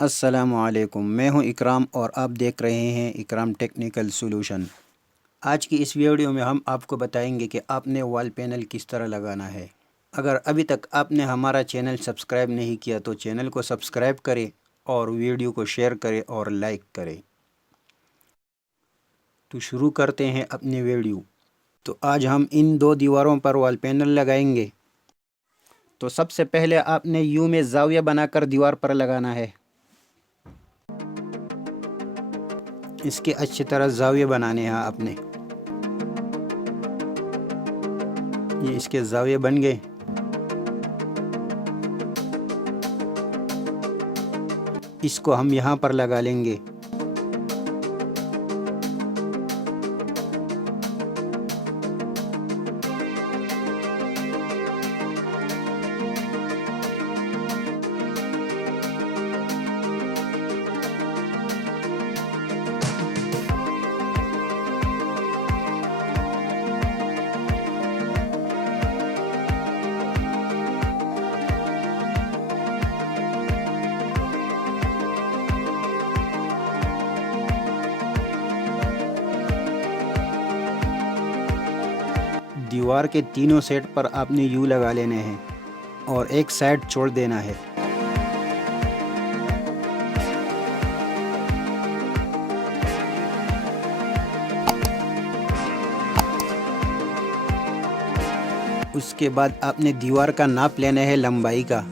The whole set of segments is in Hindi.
अस्सलामुअलैकुम, मैं हूं इकराम और आप देख रहे हैं इकराम टेक्निकल सॉल्यूशन। आज की इस वीडियो में हम आपको बताएंगे कि आपने वॉल पैनल किस तरह लगाना है। अगर अभी तक आपने हमारा चैनल सब्सक्राइब नहीं किया तो चैनल को सब्सक्राइब करें और वीडियो को शेयर करें और लाइक करें। तो शुरू करते हैं अपनी वीडियो। तो आज हम इन दो दीवारों पर वॉल पैनल लगाएंगे। तो सबसे पहले आपने यू में जाविया बनाकर दीवार पर लगाना है। इसके अच्छी तरह जाविये बनाने हैं आपने। ये इसके जाविये बन गए। इसको हम यहाँ पर लगा लेंगे। दीवार के तीनों साइड पर आपने यू लगा लेने हैं और एक साइड छोड़ देना है। उसके बाद आपने दीवार का नाप लेना है लंबाई का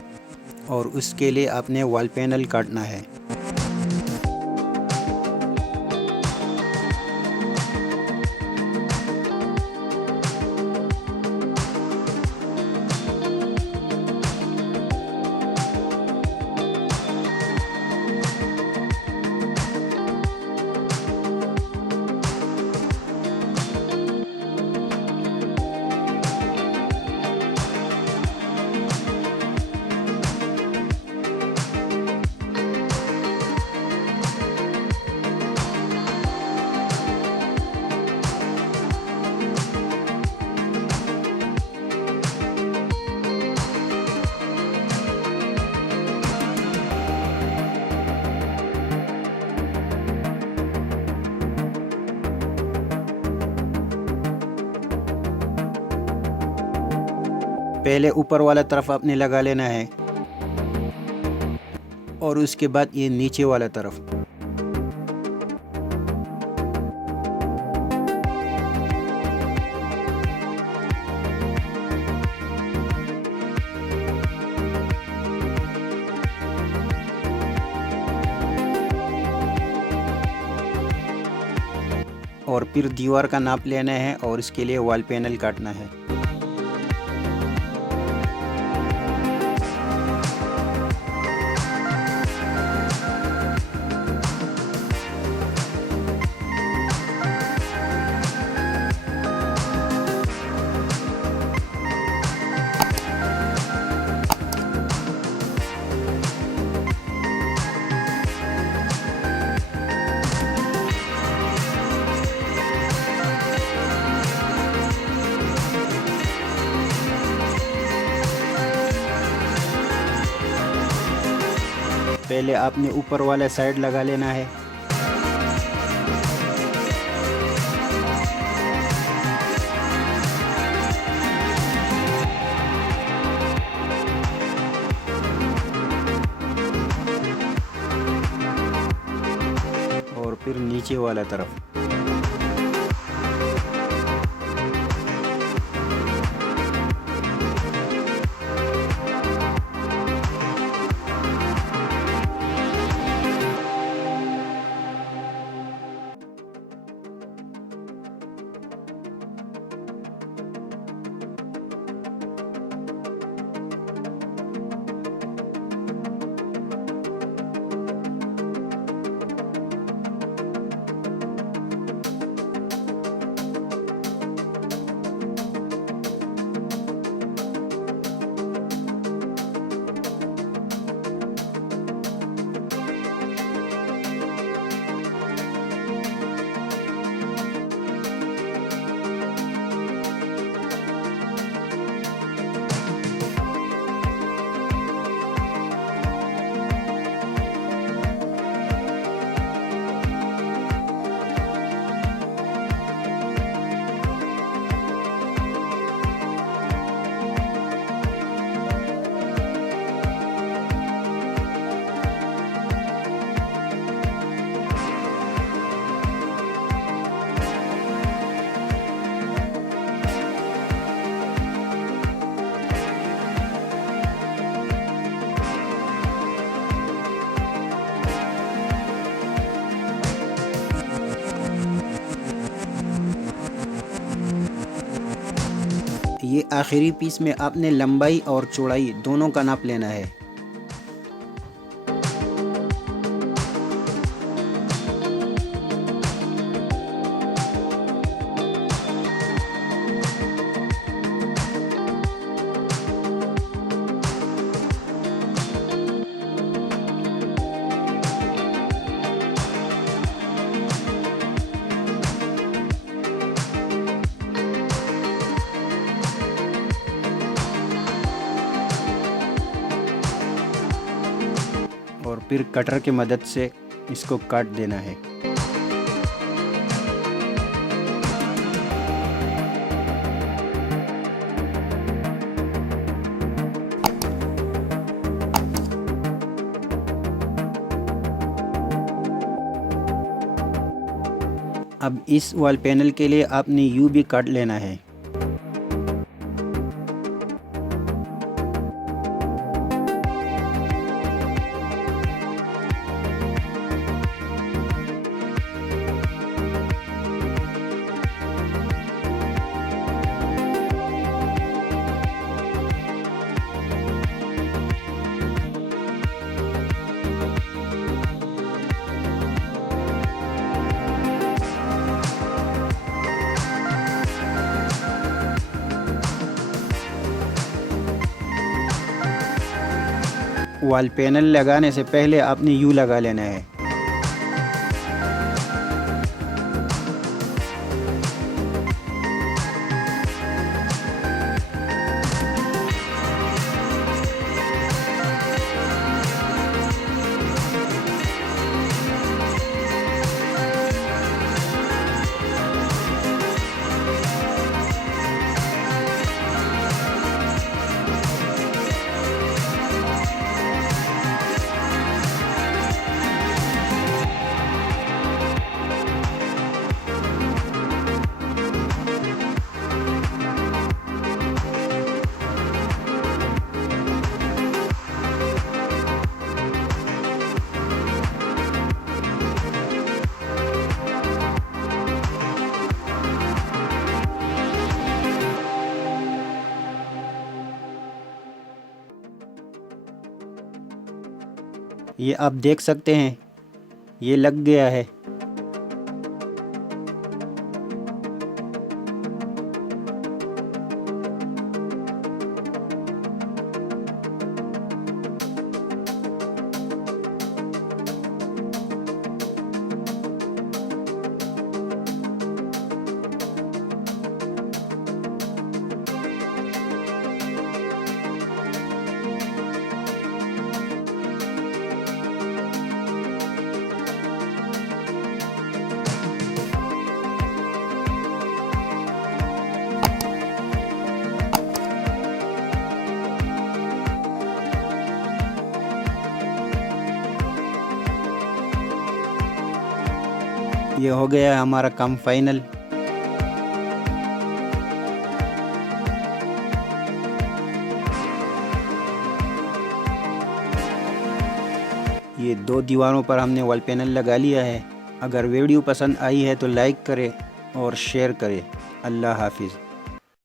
और उसके लिए आपने वॉल पैनल काटना है। पहले ऊपर वाला तरफ आपने लगा लेना है और उसके बाद ये नीचे वाला तरफ। और फिर दीवार का नाप लेना है और इसके लिए वॉल पैनल काटना है। पहले आपने ऊपर वाला साइड लगा लेना है। और फिर नीचे वाला तरफ। ये आखिरी पीस में आपने लंबाई और चौड़ाई दोनों का नाप लेना है। और फिर कटर की मदद से इसको काट देना है। अब इस वॉल पैनल के लिए आपने यू भी काट लेना है। वॉल पैनल लगाने से पहले आपने यू लगा लेना है। ये आप देख सकते हैं, ये लग गया है। ये हो गया है हमारा काम फाइनल। ये 2 दीवारों पर हमने वॉल पैनल लगा लिया है। अगर वीडियो पसंद आई है तो लाइक करें और शेयर करें। अल्लाह हाफिज़।